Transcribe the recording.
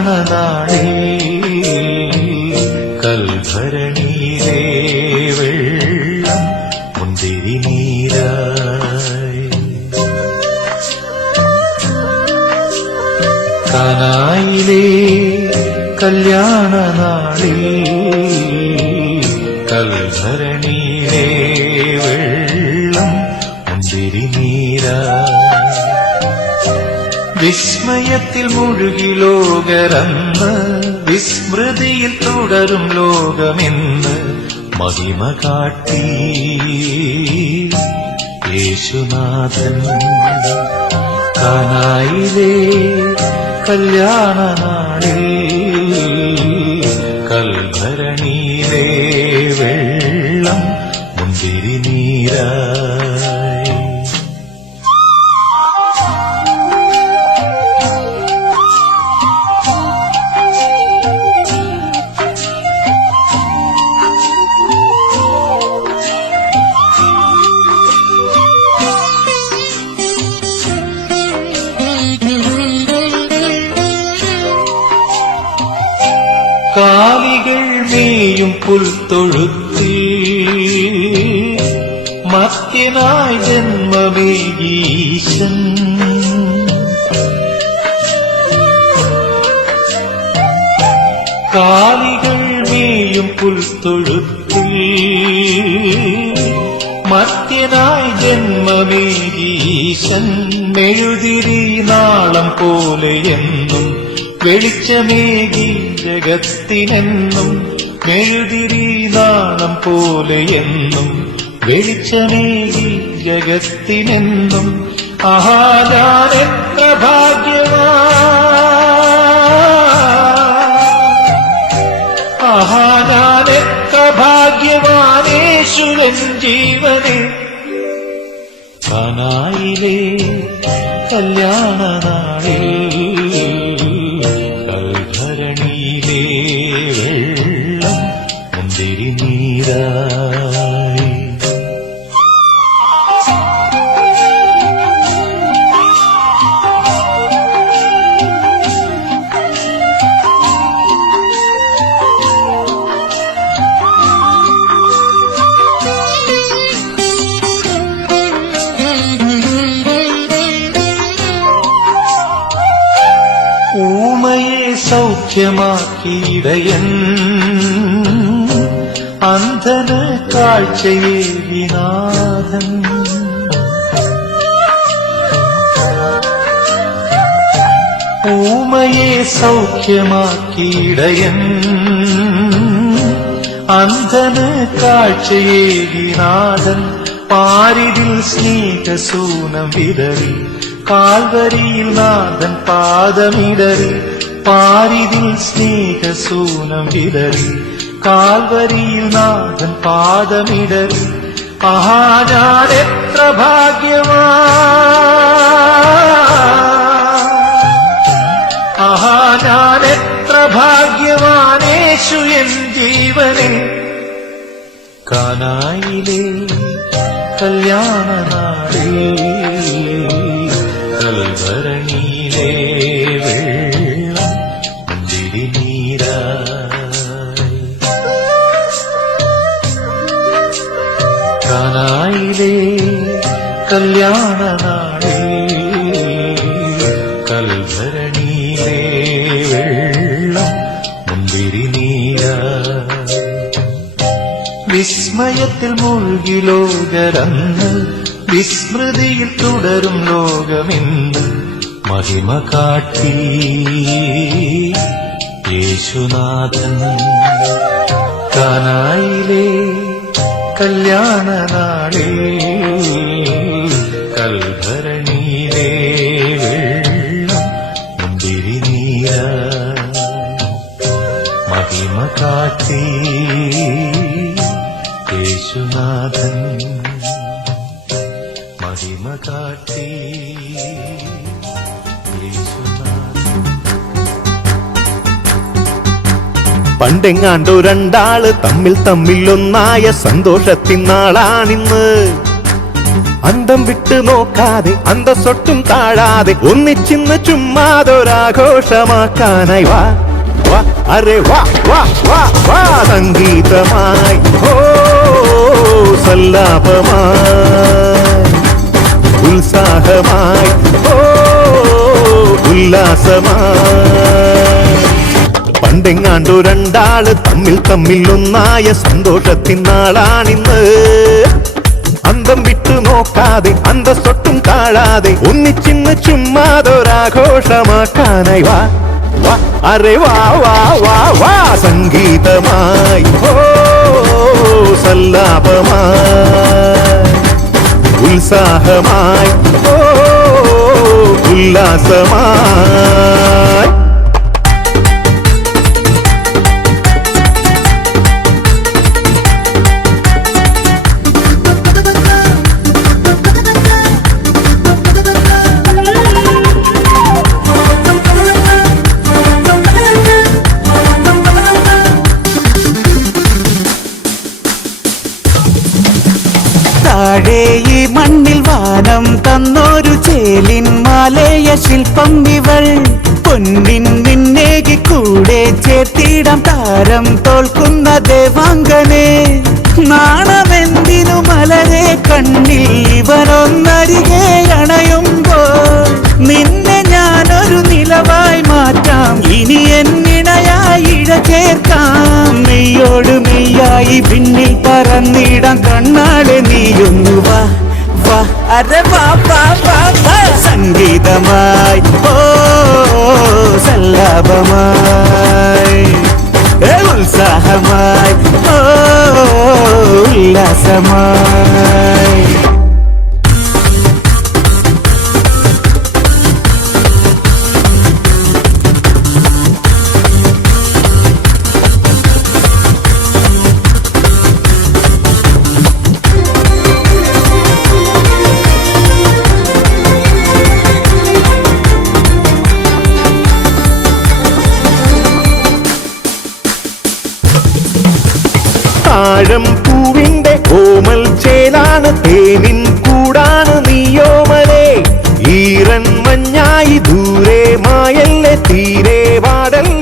കല്യാണ നാളേ കൽഭരണിയിലേ കനായിലേ നാളിൽ വിസ്മയത്തിൽ മുഴുകി ലോകരന്ന് വിസ്മൃതിയിൽ തുടരും ലോകമെന്ന് മഹിമ കാട്ടി. യേശുനാഥൻ കാനായിലേ കല്യാണ നാളിൽ വെള്ളം മുന്തിരി നീരായി മേയും പുൽത്തൊഴുത്തിൽ മത്യനായി ജന്മമേകീശൻ. കാലികൾ മേയും പുൽത്തൊഴുത്തിൽ മത്യനായി ജന്മമേകീശൻ. മെഴുതിരി നാളം പോലെ എന്നും വെളിച്ചമേകി ജഗത്തിനെന്നും മെഴുതിരി നാളം പോലെ എന്നും വെളിച്ചമേകി ജഗത്തിനെന്നും ആഹാരാനെത്ര ഭാഗ്യവാ ആഹാരാനെത്ര ഭാഗ്യവാനേശുവൻ ജീവനെ. കാനായിലെ കല്യാണ സൗഖ്യമാക്കിയിടയൻ. അന്ധന കാഴ്ചയെ വിനാഥൻ ഊമയെ സൗഖ്യമാക്കിയിടയൻ. അന്ധന കാഴ്ചയെ വിനാഥൻ പാരിതിൽ സ്നേഹസൂനം വിതറി കാൽവരിയിൽ നാഥൻ പാദമിടറി. പാരിതിൽ സ്നേഹസൂനം വിതറി കാൽവരിയിൽ നാഥൻ പാദമിടറി. ആഹാ ഭാഗ്യമാ? എത്ര ഭാഗ്യവാനേശു എൻ ജീവനെ? കാനായിലെ കല്യാണ നാളിൽ കാനായിലെ കല്യാണ നാളിൽ വെള്ളം മുന്തിരി വിസ്മയത്തിൽ മുഴുകി ലോകരങ്ങൾ വിസ്മൃതിയിൽ തുടരും ലോകമെന്ന് മഹിമ കാട്ടി. യേശുനാഥൻ കാനായിലെ കല്യാണ നാളേ കൽഭരണിയിലെ യേശുനാഥൻ. മഹിമ യേശുനാഥൻ. പണ്ടെങ്ങാണ്ടോ രണ്ടാൾ തമ്മിൽ തമ്മിൽ ഒന്നായ സന്തോഷത്തിൻ അന്തം വിട്ടു നോക്കാതെ അന്തസ്സൊട്ടും താഴാതെ ഒന്നിച്ചിന്ന് ചുമ്മാതൊരാഘോഷമാക്കാനായി വാ വാ അരെ വാ വാ വാ വാ സംഗീതമായി. സല്ലാപമായി. ഉത്സാഹമായി. ഓ ഉല്ലാസമായി. പണ്ടെങ്ങാണ്ടു രണ്ടാൾ തമ്മിൽ തമ്മിൽ ഒന്നായ സന്തോഷത്തിൻ നാളാണിന്ന്. അന്തം വിട്ടു നോക്കാതെ അന്തസ്സൊട്ടും താഴാതെ ഒന്നിച്ചിന്ന് ചുമ്മാതൊരാഘോഷമാക്കാനായി വാ വാ അരെ വാ വാ വാ വാ സംഗീതമായി ഓ സല്ലാപമായി. ഉത്സാഹമായി ഓ ഉല്ലാസമായി. താഴെ ഈ മണ്ണിൽ വാനം തന്നൊരു ചേലിൻ മാലയ ശില്പം ഇവൾ. പൊന്നിൻ നിന്നേകി കൂടെ ചേർത്തിടാം താരം തോൽക്കുന്ന ദേവാംഗനെ. മെയ്യായി പിന്നിൽ പറന്നിടാം കണ്ണാളെ നീയൊന്നു വാ വാ. അരെ വാ വാ വാ വാ. സംഗീതമായി ഓ സല്ലാപമായി. ഉത്സാഹമായി ഓ ഉല്ലാസമായി. താഴം പൂവിന്റെ ഓമൽ ചേലാണ് തേനിൻ കൂടാണ് നീയോമലേ ഈറൻ മഞ്ഞായി ദൂരെ മായല്ലേ തീരെ വാടല്ല